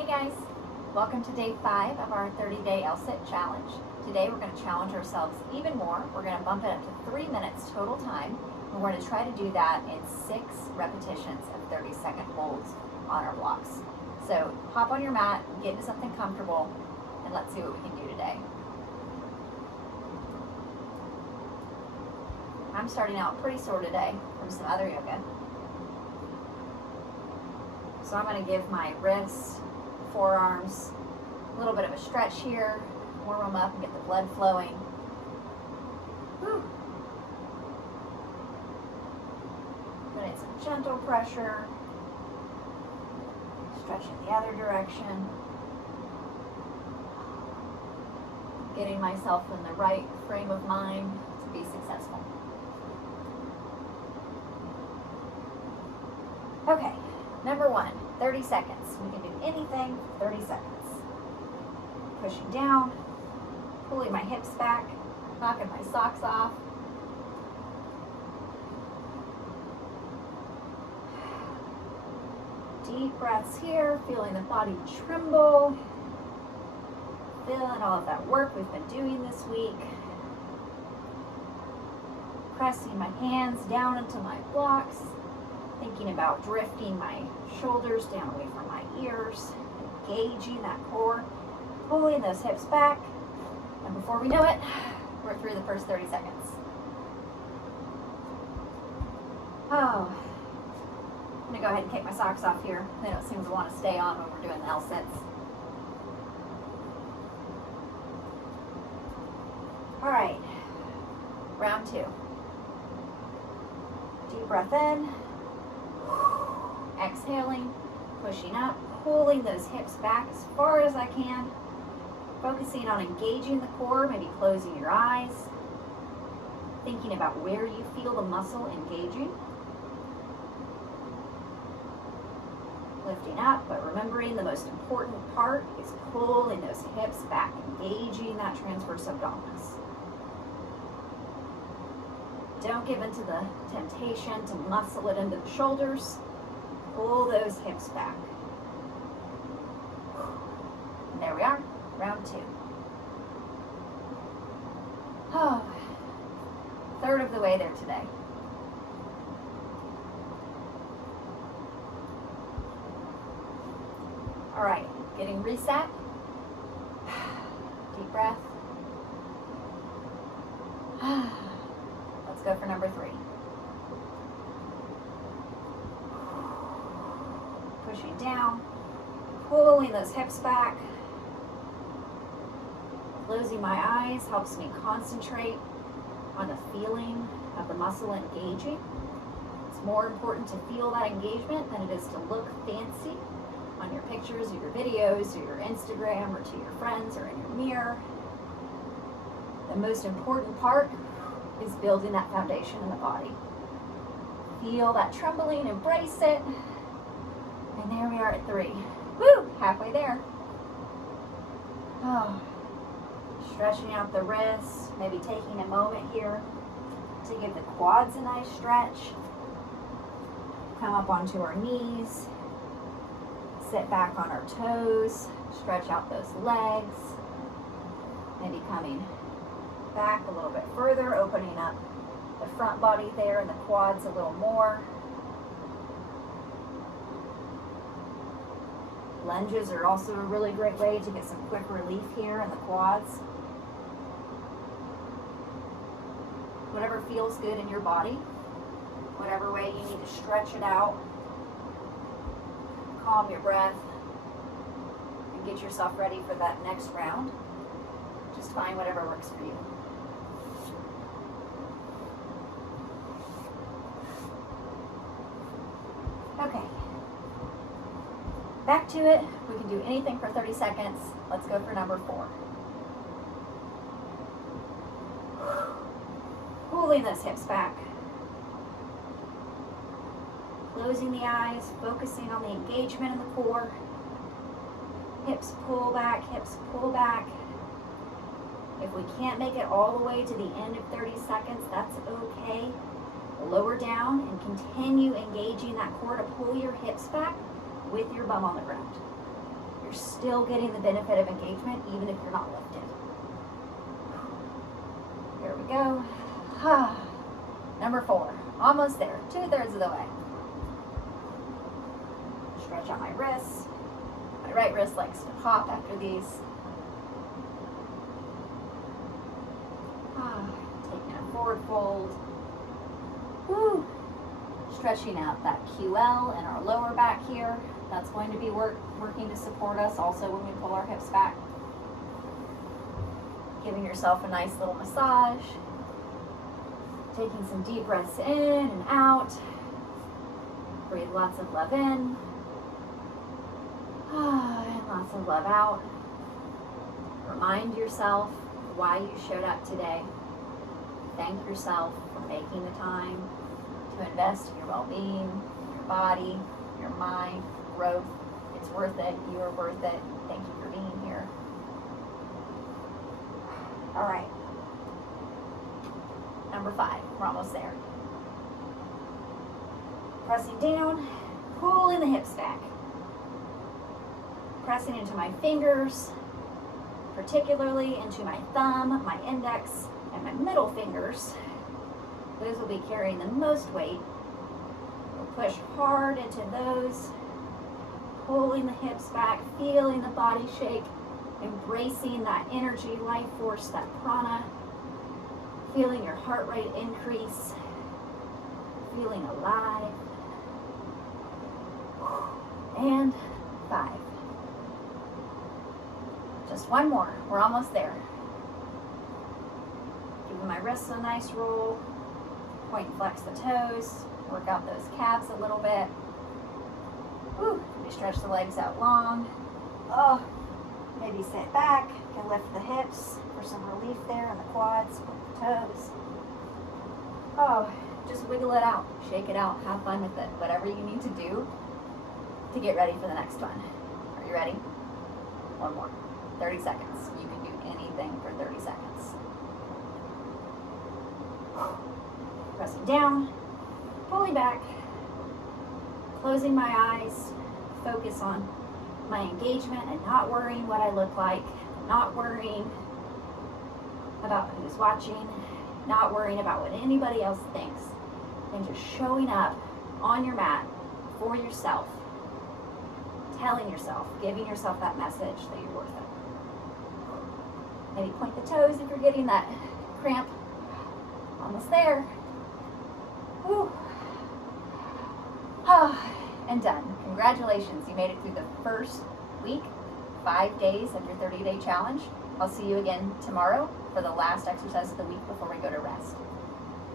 Hey guys, welcome to day 5 of our 30-day LSIT challenge. Today we're going to challenge ourselves even more. We're going to bump it up to 3 minutes total time, and we're going to try to do that in 6 repetitions of 30-second holds on our blocks. So hop on your mat, get into something comfortable, and let's see what we can do today. I'm starting out pretty sore today from some other yoga. So I'm going to give my wrists, forearms a little bit of a stretch here, warm them up and get the blood flowing. Whew. Putting some gentle pressure, stretching the other direction, getting myself in the right frame of mind to be successful. Okay, number 1, 30 seconds. We can do anything for 30 seconds. Pushing down, pulling my hips back, knocking my socks off. Deep breaths here, feeling the body tremble. Feeling all of that work we've been doing this week. Pressing my hands down into my blocks. Thinking about drifting my shoulders down away from my ears, engaging that core, pulling those hips back, and before we know it, we're through the first 30 seconds. Oh, I'm gonna go ahead and take my socks off here. They don't seem to want to stay on when we're doing the LSITs. All right, round 2. Deep breath in. Exhaling, pushing up, pulling those hips back as far as I can, focusing on engaging the core, maybe closing your eyes, thinking about where you feel the muscle engaging. Lifting up, but remembering the most important part is pulling those hips back, engaging that transverse abdominis. Don't give in to the temptation to muscle it into the shoulders. Pull those hips back. And there we are, round 2. Oh, third of the way there today. All right, getting reset. Deep breath. Let's go for number 3. Pushing down, pulling those hips back. Closing my eyes helps me concentrate on the feeling of the muscle engaging. It's more important to feel that engagement than it is to look fancy on your pictures or your videos or your Instagram or to your friends or in your mirror. The most important part is building that foundation in the body. Feel that trembling, embrace it. And there we are at 3. Woo! Halfway there. Oh. Stretching out the wrists, maybe taking a moment here to give the quads a nice stretch. Come up onto our knees. Sit back on our toes. Stretch out those legs. Maybe coming back a little bit further, opening up the front body there and the quads a little more. Lunges are also a really great way to get some quick relief here in the quads. Whatever feels good in your body, whatever way you need to stretch it out, calm your breath, and get yourself ready for that next round. Just find whatever works for you. Okay. Back to it. We can do anything for 30 seconds. Let's go for number 4. Pulling those hips back. Closing the eyes, focusing on the engagement in the core. Hips pull back, hips pull back. If we can't make it all the way to the end of 30 seconds, that's okay. Lower down and continue engaging that core to pull your hips back with your bum on the ground. you're still getting the benefit of engagement even if you're not lifted. Here we go. Number 4, almost there, 2/3 of the way. Stretch out my wrists. My right wrist likes to pop after these. Taking a forward fold. Woo. Stretching out that QL in our lower back here. That's going to be working to support us also when we pull our hips back. Giving yourself a nice little massage. Taking some deep breaths in and out. Breathe lots of love in. And lots of love out. Remind yourself why you showed up today. Thank yourself for making the time to invest in your well-being, your body, your mind, growth. It's worth it. You are worth it. Thank you for being here. All right. Number 5. We're almost there. Pressing down, pulling the hips back. Pressing into my fingers, particularly into my thumb, my index, and my middle fingers. Those will be carrying the most weight. We'll push hard into those, pulling the hips back, feeling the body shake, embracing that energy, life force, that prana, feeling your heart rate increase, feeling alive. And 5. Just one more. We're almost there. Giving my wrists a nice roll. Point and flex the toes. Work out those calves a little bit. Woo. Maybe stretch the legs out long. Oh, maybe sit back. Can lift the hips for some relief there in the quads. Point the toes. Oh, just wiggle it out. Shake it out. Have fun with it. Whatever you need to do to get ready for the next one. Are you ready? One more. 30 seconds. You can do anything for 30 seconds. Pressing down, pulling back, closing my eyes, focus on my engagement and not worrying what I look like, not worrying about who's watching, not worrying about what anybody else thinks, and just showing up on your mat for yourself, telling yourself, giving yourself that message that you're worth it. Maybe point the toes if you're getting that cramp. Almost there. Whew. And done. Congratulations, you made it through the first week, 5 days of your 30-day challenge. I'll see you again tomorrow for the last exercise of the week before we go to rest.